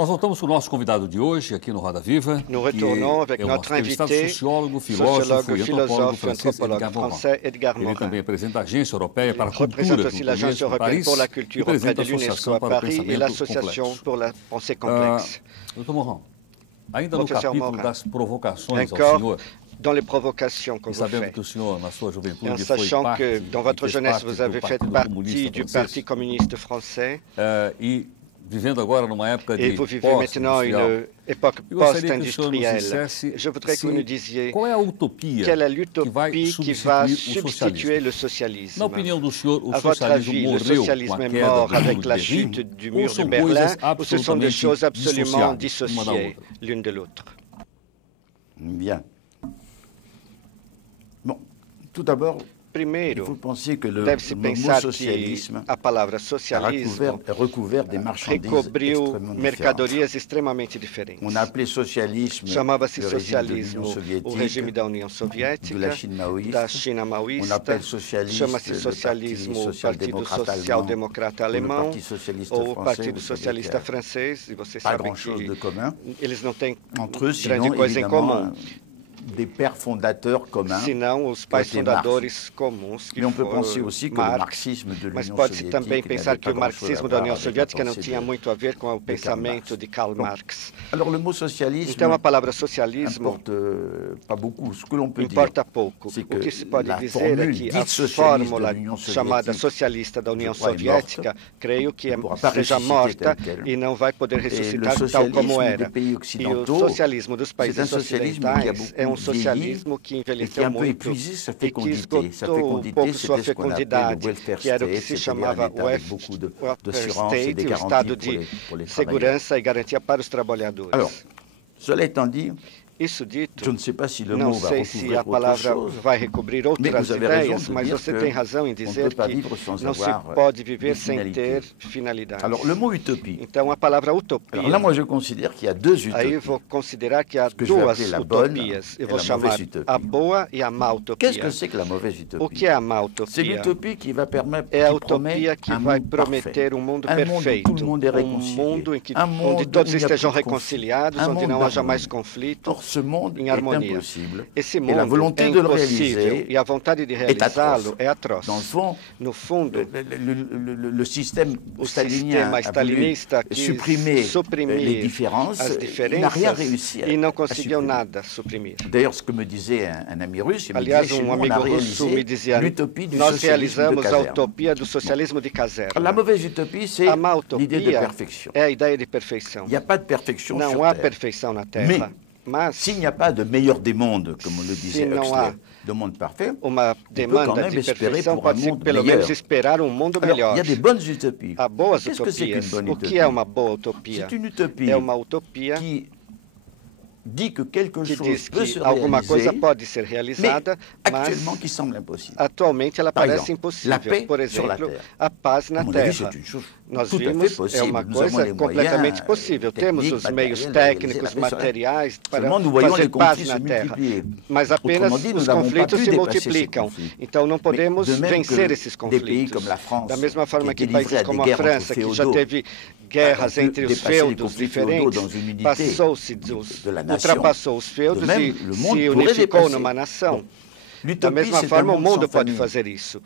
Nós voltamos com o nosso convidado de hoje, aqui no Roda Viva, Nous que retournons avec é o notre nosso entrevistado invité, sociólogo, sociologue, filósofo e antropólogo francês Edgar Morin. français Edgar Ele Morin. também é presidente da Agência Europeia para a Représente Cultura aussi junto l'Agence à européenne Paris pour la e culture auprès presidente de da l'UNESCO Associação à para o Paris et Pensamento l'Association Complexo. pour la pensée complexe. Doutor Morin, ainda no Professeur capítulo Morin, das provocações ao encore senhor, dans les provocations qu'on e vous sabendo fait, que o senhor, na sua en juventude, foi sachant parte que dans votre fez jeunesse, parte vous do avez fait Partido partie Comunista du francês, Parti communiste français e vivendo agora numa época et de vous vivez maintenant pós-industrial. une époque Eu gostaria que o senhor nos post-industrielle. dissesse Je voudrais que vous nous disiez qual é a utopia quelle est que vai l'utopie qui va substituir o substituer socialismo. le socialisme. Na opinião do senhor, o À votre socialismo avis, le morreu com socialisme a est queda mort do avec muro la de chute Berlim du ou mur de são Berlin coisas ou ce sont des absolutamente choses absolument dissociadas uma da dissociées outra? l'une de l'autre? Bien. Bon, tout d'abord, il Primeiro, faut penser que le deve-se mot pensar que socialisme a palavra a socialismo recouvert des marchandises recobriu extrêmement différentes. mercadorias extremamente diferentes. On a appelé socialisme Chamava-se le régime de socialismo l'Union o soviétique, regime da União de Soviética, la Chine maoïste. da China On maoísta, appelle socialiste chama-se le socialismo o Parti Partido Social-Democrata allemand, ou le Alemão Parti socialiste ou o français, Partido vous savez Socialista qu'il y a Francês, e você pas sabe grand-chose de que commun eles não têm entre eux, grande sinon coisa em comum, évidemment des pères fondateurs communs. senão os pais que é fundadores comuns que Mais on peut foram penser aussi que le Marx. marxisme de Mas l'Union pode-se também soviétique pensar n'avait que pas o grand-chose marxismo à da voir União avec la Soviética não pensée tinha de- muito a ver com o Karl pensamento Marx. de Karl Bom, Marx. Alors le mot socialisme Então a palavra socialismo importe pas beaucoup. Ce que l'on peut dire, importa pouco. c'est O que que se pode la dizer é formule que a dite socialiste fórmula de l'Union chamada soviétique, socialista da União je crois, est Soviética, creio que ne pourra pas seja ressusciter morta telle quelle. e não vai poder le ressuscitar tal socialisme como des era. pays E o occidentaux, socialismo dos c'est un países socialisme qui a ocidentais é um beaucoup socialismo que et qui a envelheceu un peu muito épuisé sa e que fécondité. Sa esgotou um fécondité, pouco sua c'était ce qu'on appelait le fecundidade, welfare que era o que state, se c'est-à-dire chamava un État avec welfare beaucoup d'assurance et state, des o garanties estado pour de les travailleurs. segurança e garantia para os trabalhadores. Alors, cela étant dit, Isso dito, je ne sais pas si le não mot va sei se recouvrir a autre palavra chose, vai recobrir outras vous avez raison ideias, de mas dire você que tem razão em on ne dizer peut pas que vivre sans não se avoir pode viver des sem finalités. ter finalidades. Alors, le mot utopie. Então, a palavra utopia, Alors là, moi, je considère qu'il y a deux aí utopies. vou considerar que há que je vais duas appeler la bonne utopias. Eu et vou la chamar mauvaise utopie. a boa e a má Qu'est-ce utopia. que c'est que la mauvaise O que utopie? é a má C'est utopia? l'utopie qui va permettre, É a qui promet utopia que un vai monde parfait. prometer um mundo Un monde où perfeito, tout le monde est um réconcilié. mundo em que, Un monde onde todos où il n'y a estejam plus de conflit. reconciliados, Un onde monde não haja d'harmonie. mais conflito, Or, ce monde em est harmonia. impossible. Esse Et la mundo volonté é de le impossível réaliser e a vontade de est realizá-lo atroce. é atroz. Dans le fond, No fundo, le système o stalinien sistema a voulu stalinista quis supprimer les suprimir différences as et n'a rien diferenças réussi e não à conseguiu supprimer. nada suprimir. D'ailleurs, ce que me disait un ami russe, il me Aliás, disait, chez nous, on amigo a russo me réalisé dizia, l'utopie du nós socialisme de realizamos a caserne. utopia do socialismo de caserna. La mauvaise utopie, c'est A má l'idée de utopia perfection. é a ideia de perfeição. Il n'y a pas de perfection Não sur há Terre. perfeição na Terra, mas S'il n'y a pas de meilleur des mondes, comme le disait não Huxley, há de monde parfait, uma on peut quand demanda même de espérer perfeição, pour un pode-se monde pelo meilleur. menos esperar um mundo Alors, il melhor. y a des bonnes utopies. Há boas Qu'est-ce que c'est qu'une utopias. bonne O utopie? que é uma boa utopia? C'est une utopie É uma utopia qui dit que quelque que chose diz peut se que alguma coisa réaliser, pode ser mais realizada, mas actuellement qui semble impossible. atualmente ela Par parece exemple, la impossível. paix Por sur la exemplo, terre. a paz na À mon avis, Terra. c'est une chose Nós tout à fait vimos, é possible. uma Nous coisa avons les completamente moyens, possível. Temos os techniques, meios matériels, técnicos, réaliser ça. materiais para Seulement, nous voyons fazer les paz conflits na se Terra. multiplier. Mas apenas Autrement dit, nous os n'avons pas conflitos pu se dépasser ces multiplicam. conflits. Então não podemos de même vencer que esses des pays conflitos. comme la France, Da mesma forma qui que était livrée países à des como a guerres França, entre que já féodaux, teve guerras peut entre os dépasser les feudos conflits diferentes, féodaux dans une unité passou-se de la nation. ultrapassou os feudos De même, e le monde se pourrait unificou dépasser. numa nação. Bon. Da L'utopie, mesma c'est un forma, o monde mundo sans pode famine. fazer isso.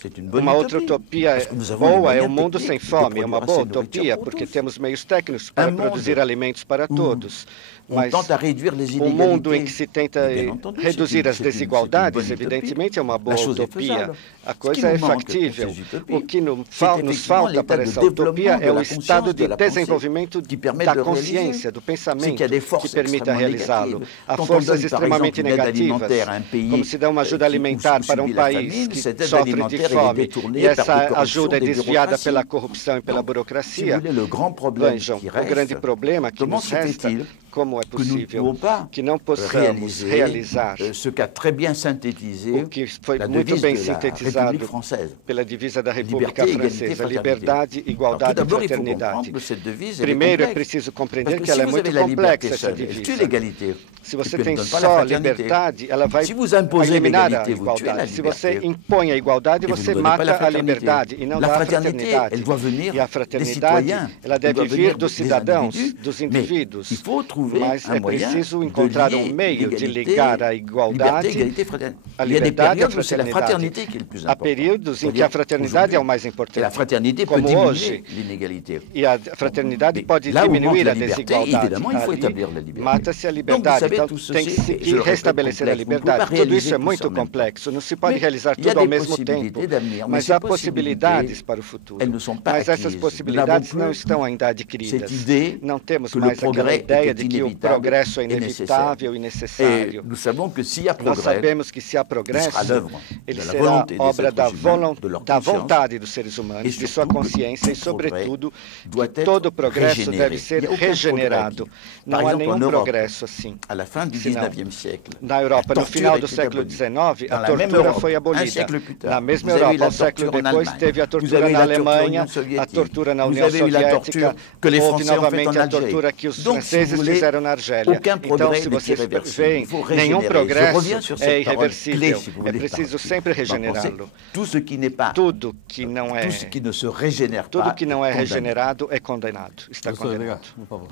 C'est une bonne Uma outra utopia parce que nous avons les boa é moyens um mundo sem techniques de fome, é uma produire boa assez de nourriture utopia, pour porque tous. temos meios técnicos para mundo produzir alimentos para todos. On Mas tente à réduire les um mundo em inégalités. que se tenta Bien entendu, reduzir as c'est une desigualdades, bonne utopie. evidentemente é uma boa La chose est utopia. faisable. A Ce qui coisa é nous manque factível. pour ces utopies, O que nos c'est effectivement falta l'état para de essa développement utopia de é o la estado conscience, de de la pensée, desenvolvimento qui permet da de réaliser. consciência, do C'est pensamento, qu'il y a des que forces permita extrêmement realizá-lo. négatives. Há Quand on forças donne, par extremamente exemple, une aide negativas, alimentaire à un pays como se dá uma ajuda qui alimentar para um subit la país famine, que cette aide sofre de alimentaire, elle est fome, détournée e par des essa corruptions, ajuda é des desviada bureaucraties. pela corrupção e pela Si vous burocracia. voulez, le grand problème Vejam, qui o grande reste, problema que comment nos se resta, fait-il como é que nous ne possível pouvons pas que não possamos realizar ce qu'a très bien synthétisé o que foi la muito devise bem de la sintetizado République française. pela divisa da República Liberté, égalité, Francesa, fraternité. liberdade, Alors, tout igualdade e d'abord, il faut fraternidade. comprendre que cette devise, elle est Primeiro, é complexe. preciso Parce compreender que que ela si é vous muito avez la liberté complexa, essa seule, elle tue divisa. l'égalité. Se você et puis elle tem ne donne pas só la a fraternité. liberdade, ela vai Si vous imposez eliminar a l'égalité, vous tuez la igualdade. Se você liberté. impõe a igualdade, Et vous ne você donnez pas la mata a fraternité. liberdade e não La dá a fraternité, fraternidade. elle doit venir E a des fraternidade, citoyens, ela elle deve doit vir venir dos des cidadãos, individus. dos Mais indivíduos. il faut trouver Mas un é moyen preciso de encontrar lier meio de l'égalité, ligar a liberté, igualdade, égalité, fraternité. a Il y a des liberdade e a périodes où c'est la fraternidade. fraternité qui est le plus Há important. períodos em que C'est-à-dire a fraternidade é o mais aujourd'hui, importante, et la fraternité peut como diminuer hoje. l'inégalité. E a fraternidade Mais pode là où manque diminuir la a liberté, desigualdade. évidemment, il faut Ali, établir la liberté. mata-se a Donc, vous liberdade. savez, Então, tout ceci, tem que je se le répète, restabelecer a complexe. Vous ne pouvez liberdade. pas Tudo réaliser isso é tout muito ça en même complexo. Não se pode Mais realizar il y a tudo ao des mesmo possibilités tempo. d'avenir, mais Mas ces há possibilidades para o futuro. elles ne sont pas Mas essas acquises. possibilidades Nous n'avons não plus estão ainda adquiridas. cette idée Não temos que le mais aquela progrès ideia était de que o inévitable progresso é et inevitável e Et necessário. nous savons que s'il y a Nós progrès, sabemos que se há il progresso, sera l'œuvre ele de la será volonté des obra êtres da, humains, de leur da conscience, vontade dos seres humanos, et de sua surtout que consciência e, tout progrès sobretudo, doit que être todo progresso régénéré. deve Il ser n'y a aucun regenerado. progrès qui, Não par há exemple, nenhum en Europe, progresso assim. à la fin du Senão, 19e siècle, na Europa, la no torture final a do été século abolie. XIX, Dans a la même tortura Europe, foi un abolida. siècle plus tard, Na mesma vous avez eu Europa, la um século torture en depois, Allemagne. teve a Vous tortura avez na la torture en Alemanha, Union soviétique. a tortura na Vous União avez eu la Soviética, torture que les houve Français ont fait novamente en a Algérie. tortura que os Donc, si franceses vous voulez, fizeram na Argélia. aucun Então, progrès se n'est vocês irréversible. veem, Il faut nenhum régénérer. Je progresso reviens sur é cette parole irreversível. clé, si vous É voulez, preciso par- sempre par pensée. regenerá-lo. Tout ce qui n'est pas, Tudo que não é, tout ce qui ne se régénère tudo pas que não é est condamné. regenerado é condenado. Está Professor Edgar, condenado. por favor.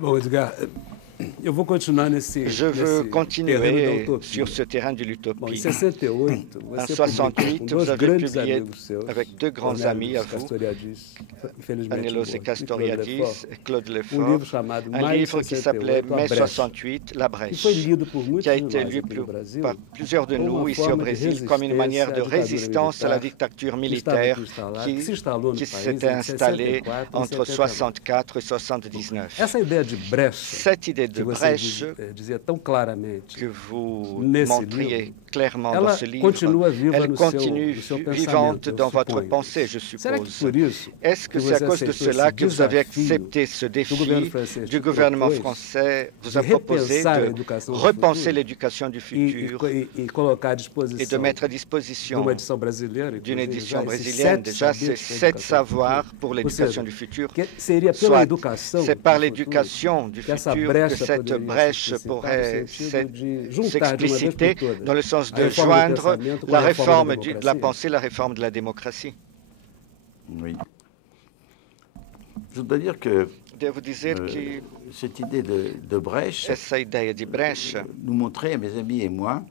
Bom, Edgar, eu vou continuar nesse Je veux terreno da continuer utopia. sur ce terrain de Bom, em l'utopie. 68, En você 68, publicou com vous dois avez grandes publié amigos seus, avec deux grands amis à vous, Castoriadis, infelizmente Anelos morto, et e Claude Castoriadis Lefort, et Claude um Lefort, livro chamado un Maio livre qui s'appelait 68, A Mai Brecha, 68, La que Brèche, foi lido por muitos qui a de été nós lu aqui no Brasil par plusieurs de como nous uma ici au forma de Brésil comme une manière de résistance à la dictature militaire que se instalou no qui país s'était em installée 64 e entre 79. 64 et 79. Essa ideia de brecha, Cette idée de que você brèche dizia tão claramente, que vous nesse montriez livro, clairement ela dans ce livre, continua viva elle no continue seu pensamento, vivante eu dans votre suponho. pensée, je Será que suppose. por isso Est-ce que que c'est à você cause de aceitou cela esse que vous avez desafio accepté ce défi governo francês du te gouvernement propôs français, vous de a proposé repensar a de educação do repenser futuro l'éducation du futur e colocar à et de disposição mettre à de disposition uma edição brasileira, d'une inclusive, édition já esses brésilienne 7 déjà ces saberes da 7 educação do savoirs futuro. pour Ou l'éducation seja, du futur. que seria pela Soit educação c'est par do l'éducation du futuro que essa futur que brecha cette poderia brèche se pourrait antecipar no sentido de juntar de uma vez s'expliciter por todas dans le sens a de reforma do joindre pensamento com la a reforma réforme da de la democracia. pensée, la réforme de la démocratie. Oui. Je dois dire que Devo dizer que cette idée de brèche essa ideia de brecha nous montrait, à mes amis et moi,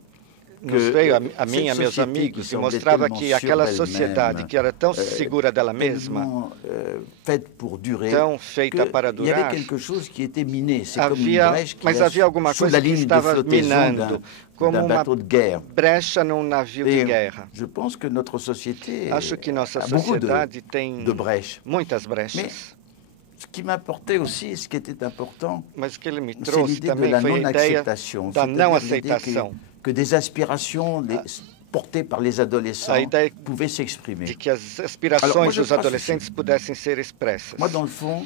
nos veio a mim e a meus amigos e mostrava que aquela sociedade que era tão segura dela mesma, faite pour durer, tão feita para il y avait durar, quelque chose qui était miné. C'est comme une havia, brèche qui mas est havia alguma sous la coisa que ligne de estava flottaison minando, como d'un uma bateau de guerre. brecha num navio de Et guerra. je pense que notre société Acho que nossa a beaucoup sociedade tem de brèches. muitas brechas. Ce qui m'apportait aussi, ce qui était important, Mas o que ele me c'est trouxe l'idée de também la foi a ideia non-acceptation. da C'est-à-dire não l'idée aceitação, que des aspirations portées par les adolescents a ideia pouvaient s'exprimer. de que as Alors, aspirações moi, je dos pense adolescentes pudessem ser expressas. Moi, dans le fond,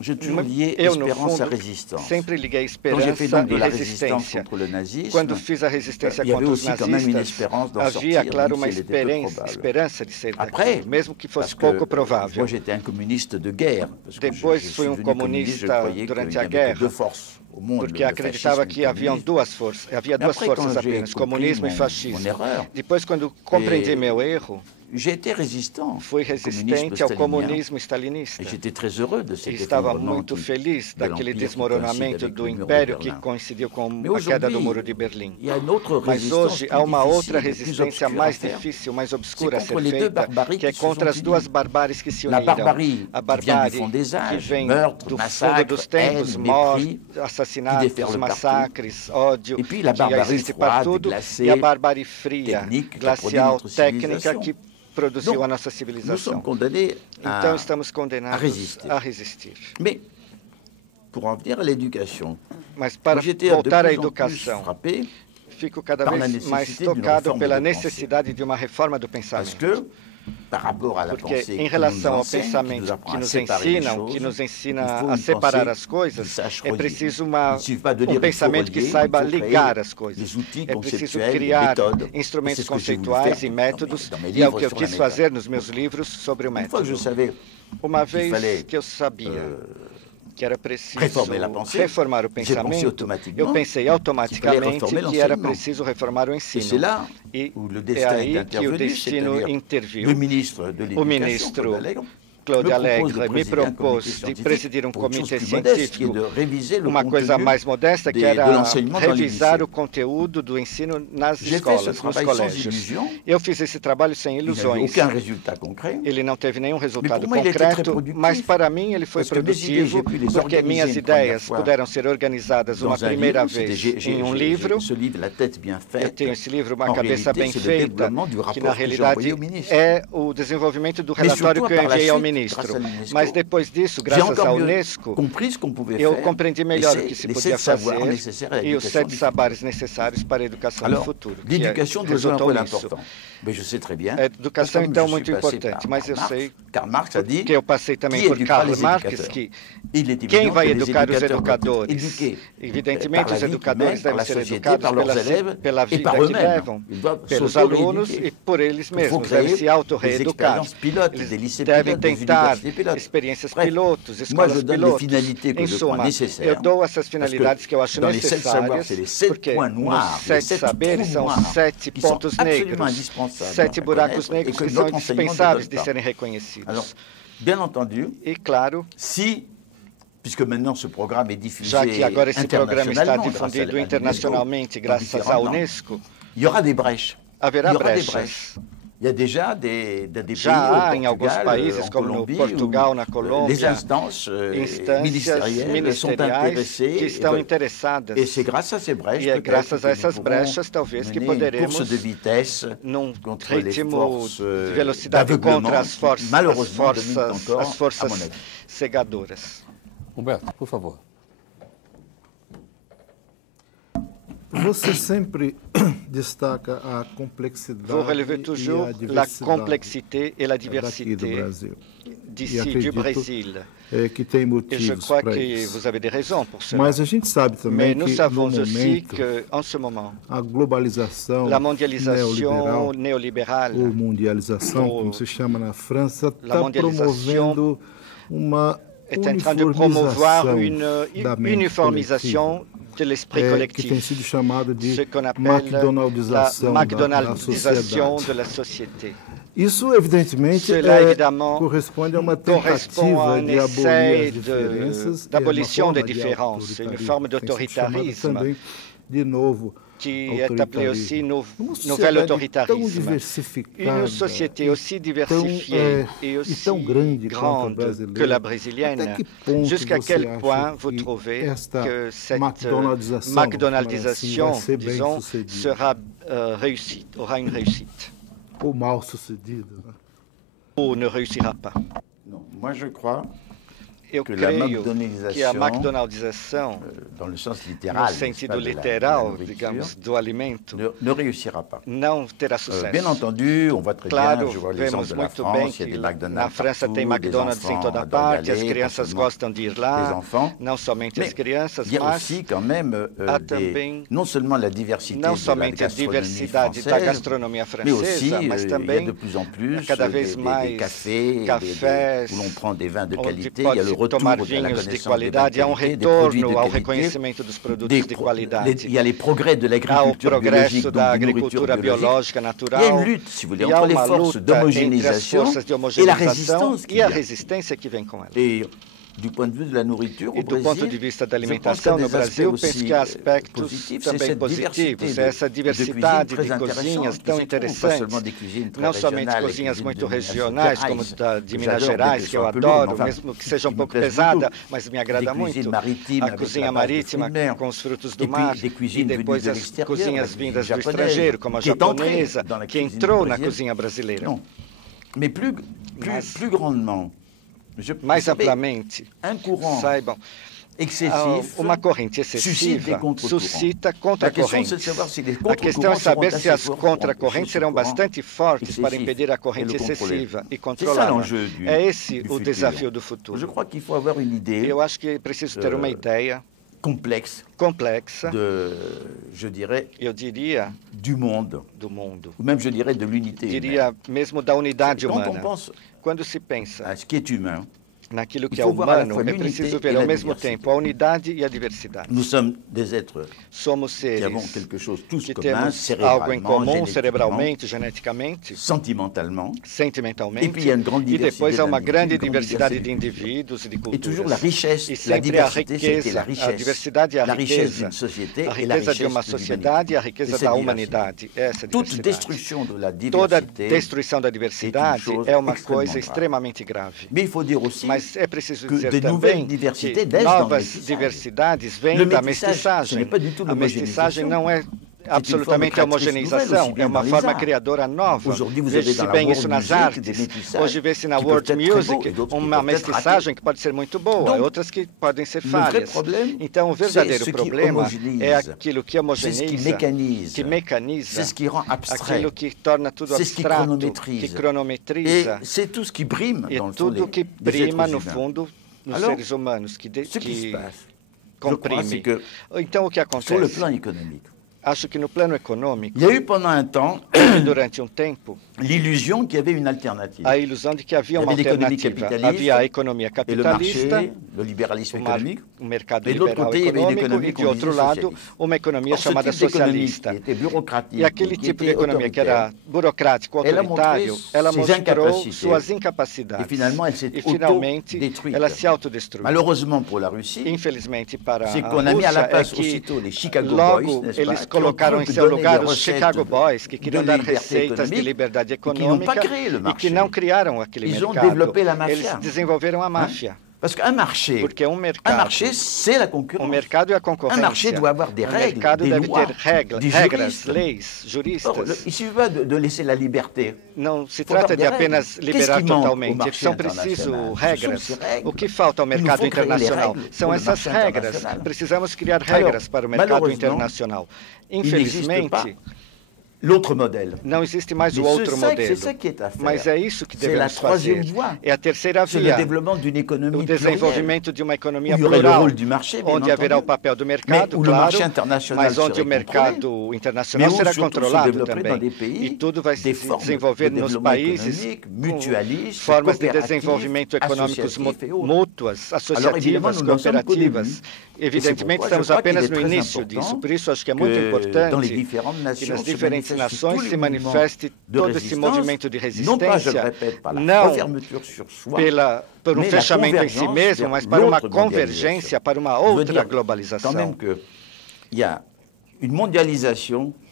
j'ai toujours lié Eu, no espérance à fundo, résistance. sempre liguei Quand j'ai fait esperança donc de e la résistance resistência. contre le nazisme, Quando fiz a resistência il y avait contra os aussi quand même une nazistas, espérance d'en havia, sortir, claro, même uma si elle était peu probable. esperança de sair Après, daquilo, mesmo que parce fosse que pouco provável. moi j'étais un communiste de guerre. Parce que Depois je fui suis devenu communiste, je comunista croyais durante qu'il a n'y avait que guerra, deux forces au monde, porque le acreditava fascisme et que le haviam communisme. duas forças, havia Mais duas après, forças quand j'ai apenas, compris comunismo e mon fascismo. erreur, Depois, quando compreendi et meu erro, j'ai été résistant fui au communisme resistente ao stalinien. comunismo stalinista. Et j'étais très heureux de E cet estava effondrement muito qui- feliz de daquele l'Empire qui desmoronamento coïncide avec do le mur de império que Berlim. coincidiu com Mais a queda do aujourd'hui, muro de Berlim. il y a une autre Mas résistance hoje plus há uma difficile outra et plus resistência obscure à mais faire. difícil, mais obscura a C'est ser contre les deux feita, barbaries que é qui se contra sont as duas unies. barbáries que se La uniram. barbarie A qui vient du barbárie fond des que âges, vem meurtre, do fundo massacre, dos tempos, haine, morte, mépris, qui assassinatos, déferle massacres, ódio, Et puis la que barbarie existe para froide, tudo, glacée, e a barbárie fria, technique, qui a produit glacial, notre técnica civilisation. que produziu Donc, a nossa nous sommes civilização. condamnés Então à... estamos condenados résister. a resistir. Mais pour en venir à l'éducation, Mas para moi, j'étais de voltar à plus en plus educação, frappé fico cada vez mais tocado pela necessidade de uma reforma do pensamento. Porque, em relação ao pensamento que nos ensina a separar as coisas, é preciso um pensamento que saiba ligar as coisas. É preciso criar instrumentos conceituais e métodos, e é o que eu quis fazer nos meus livros sobre o método. Uma vez que eu sabia que era preciso reformar o pensamento, eu pensei automaticamente que era preciso reformar o ensino. E é aí que o destino interviu. O ministro Claude Alegre me propôs de presidir um comitê científico, uma coisa mais modesta, que era revisar o conteúdo do ensino nas escolas, nos colégios. Eu fiz esse trabalho sem ilusões. Ele não teve nenhum resultado concreto, mas para mim ele foi produtivo, porque minhas ideias puderam ser organizadas uma primeira vez em um livro. Eu tenho esse livro, Uma Cabeça Bem Feita, que na realidade é o desenvolvimento do relatório que eu enviei ao ministro. Mas depois disso, graças à Unesco, eu compreendi melhor o que se podia fazer e os 7 saberes necessários para a educação do futuro, que resultou nisso. A educação, então, é muito importante, mas eu sei que eu passei também por Karl Marx, que quem vai educar os educadores? Evidentemente, os educadores devem ser educados pela vida que levam, pelos alunos e por eles mesmos, devem se auto-reeducar. Eles devem tentar experiências pilotos, escolas pilotos. Em suma, eu dou essas finalidades que eu acho necessárias, porque nos 7 saberes são 7 pontos negros, 7 buracos negros que são indispensáveis de serem reconhecidos. E, claro, já que agora esse programa está difundido internacionalmente graças à Unesco, haverá brechas. Já há em alguns países, como no Portugal, na Colômbia, instâncias ministeriais que estão interessadas. E é graças a essas brechas, talvez, que poderemos, num ritmo de velocidade contra as forças cegadoras. Humberto, por favor. Você sempre destaca a complexidade Vous relevez toujours la complexité et la diversité d'ici, du Brésil. Que tem Et je motivos crois para que isso. vous avez des raisons pour cela. Mas a gente sabe também Mais nous que, no savons aussi momento, qu'en ce moment, a globalização la mondialisation neoliberal, néolibérale, ou mundialização, ou como se chama na França, la está mondialisation promovendo uma est en train de promouvoir uniformização une da mente uniformisation de l'esprit que tem collectif, sido chamado de ce qu'on appelle la McDonaldização da McDonaldisation sociedade. de la société. Isso, evidentemente, Cela, évidemment, corresponde a uma correspond à tentativa un de abolir essai as diferenças d'abolition des e a uma forma de différences, une forme autoritarismo. Tem sido chamado d'autoritarisme também, de novo, qui est appelée aussi Uma nouvel sociedade tão autoritarisme. diversificada, Une société aussi diversifiée et aussi tão grande quanto a grande brasileira. que la Até brésilienne. que ponto Jusqu'à você quel acha point vous que trouvez esta que cette McDonaldisation, McDonaldisation, vai ser bem disons, sucedida? sera réussite, aura une réussite, Ou mal sucedida, né? ou ne réussira pas? Non, moi je crois Eu que la creio que a McDonaldização, McDonaldização, dans le sens no littéral, sentido n'est-ce pas, de la literal, nourriture, digamos, do alimento, ne réussira pas. não terá sucesso. Bien entendu, on voit très Claro, bien, je vois l'exemple vemos de la muito bem France, il y a que des na McDonald's França partout, tem des McDonald's em enfants toda adorent y parte, as aller, crianças pas gostam de ir les lá, enfants. não somente as crianças, Il y a mas aussi quand même há também non seulement la diversité não de la somente a gastronomie diversidade da française, gastronomia mais aussi francesa, mas il y a também de plus en plus cada vez des mais cafés, cafés, où l'on prend des vins de onde qualité, il y a le pode-se retour tomar de la vinhos de connaissance qualidade, há um des produits de retorno ao qualité, reconhecimento dos produtos de qualidade. il y a les progrès de Há o l'agriculture biologique, progresso donc da de nourriture agricultura biologique. biológica Il y a natural, une lutte, si vous voulez, e há entre les uma forces luta entre as d'homogénéisation forças de et la homogeneização résistance qui e a vient. resistência que vem com ela. Et du point de vue de la nourriture, E au do ponto de Brésil, vista da je pense alimentação qu'il y a no des Brasil, aspects penso aussi que há aspectos positifs, c'est também cette positivos, diversité essa diversidade de de cuisines très cozinhas intéressantes, tão qui se trouvent, pas interessantes, seulement des cuisines très não somente régionales, cozinhas les muito cuisines de regionais, como Gerais, de que Minas j'adore, Gerais, mais que eu sont un peu lourdes, adoro, enfin, mesmo que seja um qui me pouco plaisent pesada, beaucoup. mas me agrada Des cuisines muito. maritimes A avec cozinha la base de marítima fruits de mer. com os frutos Et do puis, mar, des e cuisines depois venues de as l'extérieur, cozinhas la vindas do cuisine estrangeiro, como a japonaise, qui est entrée japonesa, dans la que cuisine entrou na brésilienne. cozinha brasileira. Non. Mais plus grandement, Mais vous savez, amplamente, un courant saibam, uma corrente excessiva suscita contracorrentes. A questão é saber se as contracorrentes serão bastante fortes para impedir a corrente excessiva e controlá-la. É esse o desafio do futuro. Eu acho que é preciso ter uma ideia complexa, eu diria, do mundo, ou même je dirais de l'unité diria mesmo da unidade humana. Quando se pensa naquilo que é humano, é preciso ver ao mesmo tempo a unidade e a diversidade. Somos seres que temos algo em comum cerebralmente, geneticamente, sentimentalmente, e depois há uma grande diversidade de indivíduos e de culturas. E sempre a riqueza, a diversidade e a riqueza de uma sociedade e a riqueza da humanidade. Essa é a diversidade. Toda destruição da diversidade é uma coisa extremamente grave. Mas é preciso dizer também que novas diversidades vêm da mestiçagem. A mestiçagem não é absolutamente a homogeneização, é uma forma criadora nova. Veja-se bem isso nas artes. Hoje vê-se na world music uma mestiçagem que pode ser muito boa, outras que podem ser falhas. Então, o verdadeiro problema é aquilo que homogeneiza, que mecaniza, aquilo que torna tudo abstrato, que cronometriza, e tudo que prima, no fundo, nos seres humanos, que comprime. Então, o que acontece? Acho que no plano econômico, durante um tempo, a ilusão de que havia uma alternativa. Havia a economia capitalista, um mercado liberal econômico, e, de outro lado, uma economia chamada socialista. E aquele tipo de economia que era burocrático, autoritário, ela mostrou suas incapacidades. E, finalmente, ela se autodestruiu. Infelizmente, para a Rússia, é que logo eles colocaram em seu lugar os Chicago Boys, que queriam dar receitas de liberdade econômica e que não criaram aquele mercado. Eles desenvolveram a máfia. Porque um mercado é a concorrência. Um mercado deve ter regras, leis, juristas. Não se trata de apenas liberar totalmente. São preciso regras. O que falta ao mercado internacional são essas regras. Precisamos criar regras para o mercado internacional. Infelizmente, não existe mais o outro modelo. Mas é isso que devemos fazer. É a terceira via. O desenvolvimento de uma economia plural, onde haverá o papel do mercado, claro, mas onde o mercado internacional será controlado também. E tudo vai se desenvolver nos países com formas de desenvolvimento econômicos mútuas, associativas, cooperativas. Evidentemente, estamos apenas no início disso. Por isso, acho que é muito importante que nas diferentes nações se manifeste todo esse movimento de resistência, não por um fechamento em si mesmo, mas para uma convergência, para uma outra globalização.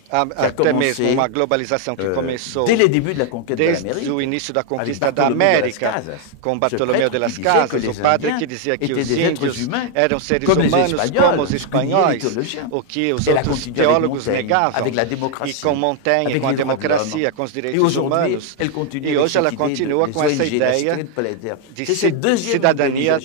Até mesmo uma globalização que começou desde o início da conquista da América, com Bartolomeu de las Casas, o padre que dizia que os índios eram seres humanos como os espanhóis, o que os outros teólogos negavam, e com Montaigne, com a democracia, com os direitos humanos. E hoje ela continua com essa ideia de cidadania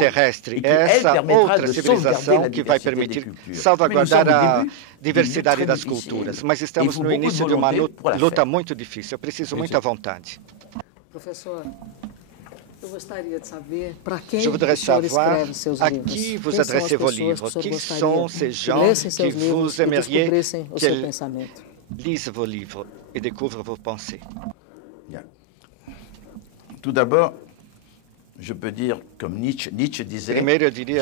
terrestre. É essa outra civilização que vai permitir salvaguardar a diversidade das culturas. Mas estamos no início de uma luta muito difícil. Eu preciso muita vontade. Professor, eu gostaria de saber para quem o senhor escreve seus livros. À qui vous adressez vos livres? Qui sont ces gens que vous aimeriez qu'ils lisent vos livres et découvrent vos pensées? Tout d'abord, je peux dire, comme Nietzsche disait,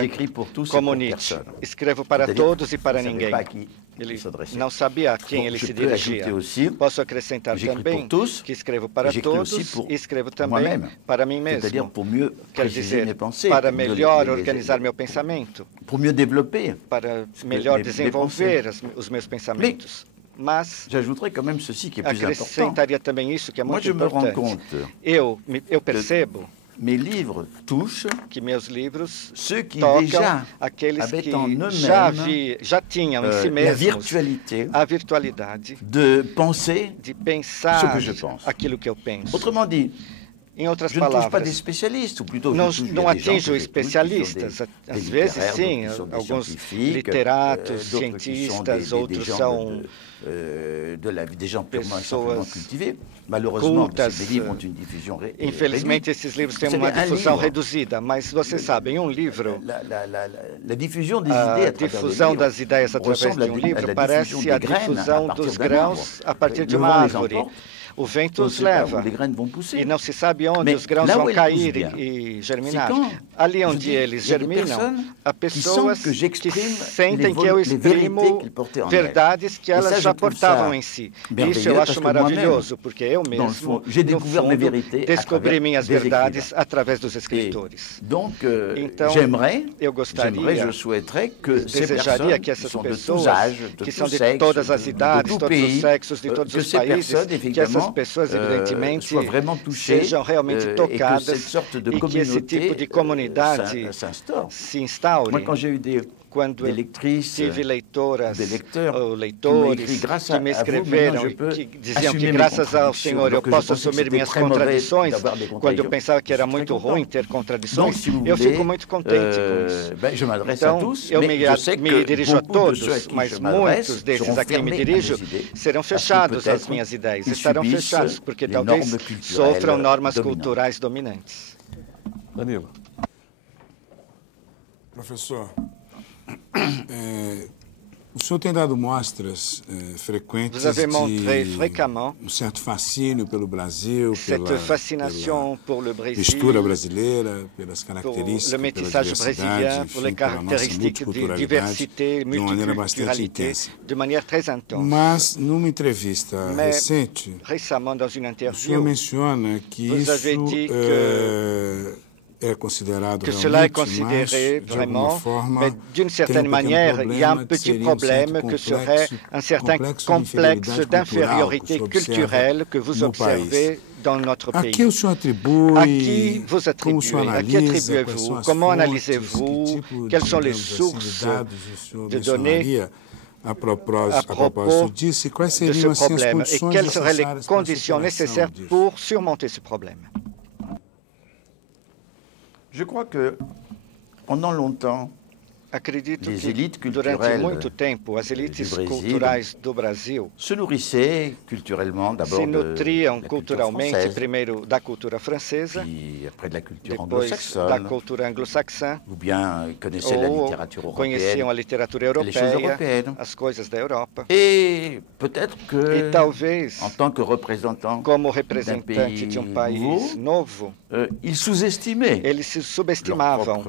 j'écris pour tous et pour personne. Escrevo para todos e para ninguém. Ele não sabia a quem ele se dirigia. Posso acrescentar também que escrevo para todos e escrevo também para mim mesmo. Quer dizer, para melhor organizar meu pensamento, para melhor desenvolver os meus pensamentos. Mas acrescentaria também isso que é muito importante. Eu percebo que meus livros tocam aqueles que já tinham em si mesmos a virtualidade de pensar aquilo que eu penso. Em outras palavras, não atinjo especialistas. Às vezes, sim, alguns literatos, cientistas, outros são pessoas cultas. Infelizmente, esses livros têm uma difusão reduzida, mas você sabe, em um livro, a difusão das ideias através de um livro parece a difusão dos grãos a partir de uma árvore. O vento os leva e não se sabe onde os grãos vão cair e germinar. Ali onde eles germinam, há pessoas que sentem que eu exprimo verdades que elas já portavam em si. Isso eu acho maravilhoso, porque eu mesmo, no fundo, descobri minhas verdades através dos escritores. Então, eu gostaria, desejaria que essas pessoas, que são de todas as idades, todos os sexos, de todos os países, que essas pessoas, evidentemente, sejam realmente tocadas e que esse tipo de comunidade se instaure. Quando eu tive leitoras ou leitores que me escreveram e que diziam que, graças ao Senhor, eu posso assumir minhas contradições, quando eu pensava que era muito ruim ter contradições, eu fico muito contente com isso. Então, eu me dirijo a todos, mas muitos desses a quem me dirijo serão fechados às minhas ideias, estarão fechados, porque talvez sofram normas culturais dominantes. Danilo. Professor, o senhor tem dado mostras frequentes de certo fascínio pelo Brasil, pela mistura brasileira, pelas características, pela diversidade, enfim, pela nossa multiculturalidade, de uma maneira bastante intensa. Mas, numa entrevista recente, o senhor menciona que isso é considérado realmente, mais d'une certaine manière, il y a un petit problème que serait un certain complexe d'infériorité culturelle que vous observez dans notre pays. A qui o senhor atribui? À qui vous attribuez? À qui attribuez-vous? Comment analysez-vous? Quelles sont les sources de données à propos disso? E quais seriam assim, as condições et quelles seraient les conditions nécessaires pour surmonter ce problème? Je crois que pendant longtemps, acredito que durante muito tempo as elites culturais do Brasil se nutriam culturalmente primeiro da cultura francesa, depois da cultura anglo-saxã, ou conheciam a literatura europeia, as coisas da Europa. E talvez, como representante de um país novo, eles se subestimavam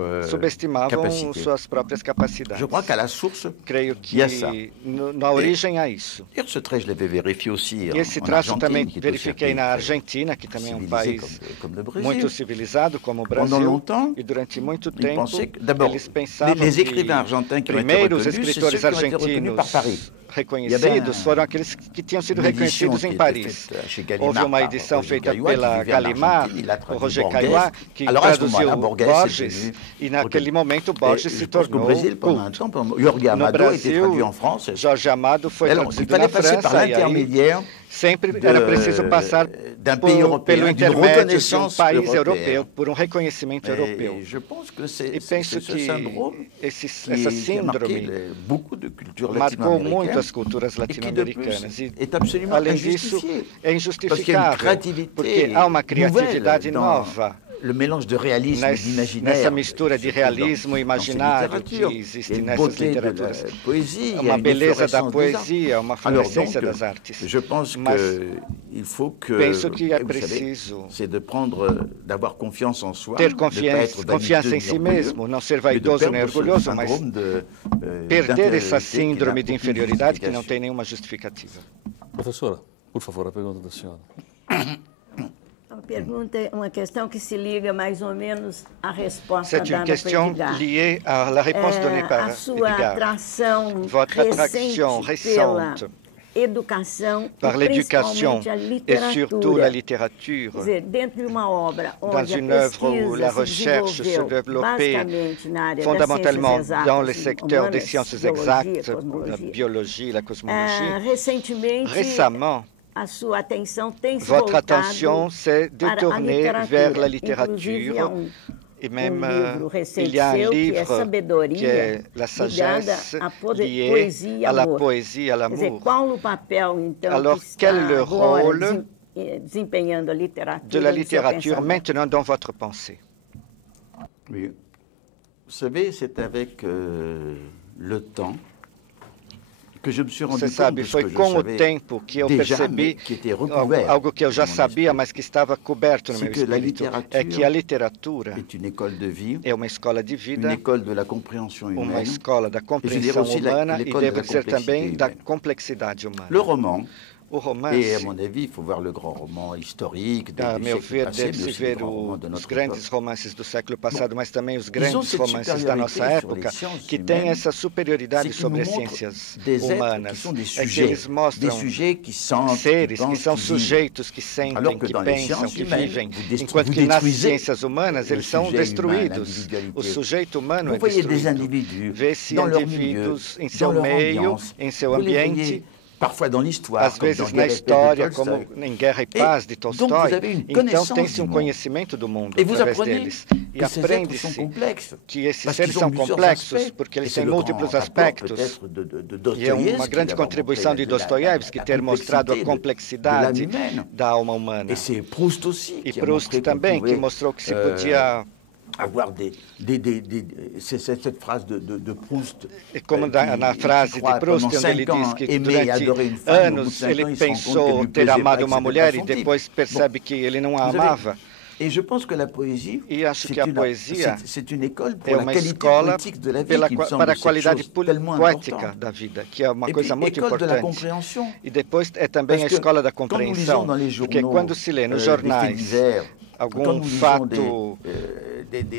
suas próprias capacidades. Creio que na origem há isso. E esse traço também verifiquei na Argentina, que também é um país muito civilizado como o Brasil, e durante muito tempo eles pensavam que primeiro os escritores argentinos reconhecidos foram aqueles que tinham sido reconhecidos em Paris. Houve uma edição feita pela Gallimard, o Roger Caillois, que traduziu Borges, e naquele momento Borges se tornou culto. No Brasil, Jorge Amado foi traduzido na França, e aí sempre era preciso passar pelo intermédio de um país europeu, por um reconhecimento europeu. E penso que essa síndrome marcou muito as culturas latino-americanas. E, além disso, é injustificável, porque há uma criatividade nova nessa mistura de realismo e imaginário que existe nessas literaturas. Uma beleza da poesia, uma florescência das artes. Mas penso que é preciso ter confiança em si mesmo, não ser vaidoso nem orgulhoso, mas perder essa síndrome de inferioridade que não tem nenhuma justificativa. Professora, por favor, a pergunta da senhora. A pergunta é uma questão que se liga mais ou menos à resposta dada por Edgar. Liée à la réponse donnée par a sua Edgar. atração Votre attraction récente educação par l'éducation et surtout la littérature, dentro de uma obra dans une œuvre où la recherche se développait fondamentalement dans le secteur des sciences exactes, la biologie, la cosmologie. Récemment, a sua atenção tem se Votre voltado attention s'est détournée vers la littérature. Et même, il y a un livre qui est La sagesse liée à la poésie, à l'amour. Alors, quel est le rôle de la littérature maintenant dans votre pensée? Oui. Vous savez, c'est avec le temps que je me suis rendu compte de ce foi com o tempo que eu percebi algo que eu já sabia, mas que estava coberto no meu espírito. É que a literatura é uma escola de vida, uma escola da compreensão humana e deve ser também da complexidade humana. O romance, et à mon avis, il faut voir le grand roman historique meu ver, deve-se ver os grandes romances do século passado, mas também os grandes romances da nossa época, que têm essa superioridade sobre as ciências humanas. É que eles mostram seres que são sujeitos, que sentem, que pensam, que vivem, enquanto que nas ciências humanas eles são destruídos. O sujeito humano é destruído. Vê-se indivíduos em seu meio, em seu ambiente, às vezes na história, como em Guerra e Paz de Tolstói, então tem-se um conhecimento do mundo através deles. E aprende-se que esses seres são complexos, porque eles têm múltiplos aspectos. E é uma grande contribuição de Dostoiévski ter mostrado a complexidade da alma humana. E Proust também, que mostrou que se podia avoir cette phrase de Proust. E como na frase de Proust, onde ele diz que durante anos ele pensou ter amado uma mulher e depois percebe que ele não a amava. E acho que a poesia é uma escola para a qualidade poética da vida, que é uma coisa muito importante. E depois é também a escola da compreensão, porque quando se lê nos jornais algum fato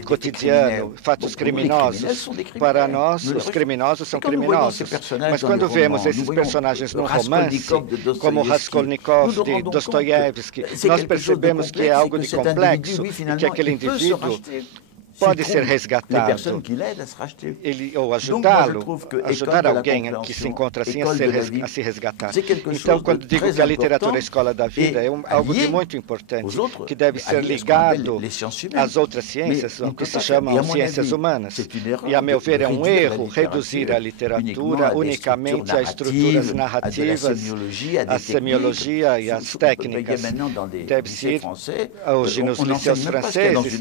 cotidiano, fatos criminosos, para nós os criminosos são criminosos. Mas quando vemos esses personagens no romance, como Raskolnikov de Dostoiévski, nós percebemos que é algo de complexo e que aquele indivíduo pode ser resgatado, ou ajudá-lo, ajudar alguém que se encontra assim a se resgatar. Então, quando digo que a literatura é a escola da vida, é algo de muito importante, que deve ser ligado às outras ciências, o que se chamam ciências humanas. E, a meu ver, é um erro reduzir a literatura unicamente a estruturas narrativas, à semiologia e às técnicas. Deve-se ir, hoje, nos liceus franceses,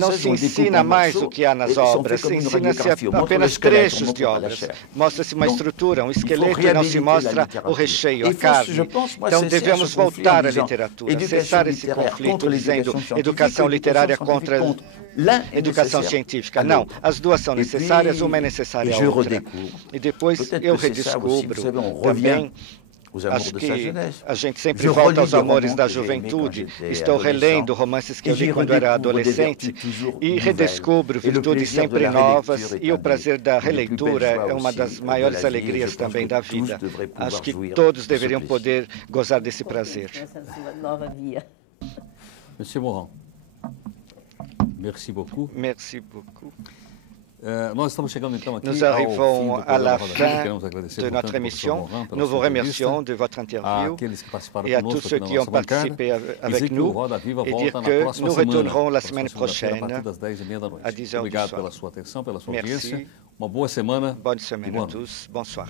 não se ensina mais o que há nas obras, ensina-se apenas trechos de obras. Mostra-se uma estrutura, um esqueleto e não se mostra o recheio, a carne. Então devemos voltar à literatura, cessar esse conflito dizendo educação literária contra educação científica. Não, as duas são necessárias, uma é necessária a outra. E depois eu redescubro também. Acho que a gente sempre volta aos amores da juventude. Estou relendo romances que eu li quando era adolescente e redescubro virtudes sempre novas e o prazer da releitura é uma das maiores alegrias também da vida. Acho que todos deveriam poder gozar desse prazer. Essa sua nova via. Monsieur Morand, merci beaucoup. Merci beaucoup. Nós estamos chegando então aqui Nous arrivons à la fin de notre émission. Nous vous remercions de votre interview et à tous ceux qui ont participé avec nous et dire que nous retournerons la semaine prochaine à 10h du soir. Obrigado pela sua atenção, pela sua Merci. audiência. Uma boa semana. Bonne semaine à tous. Bonsoir.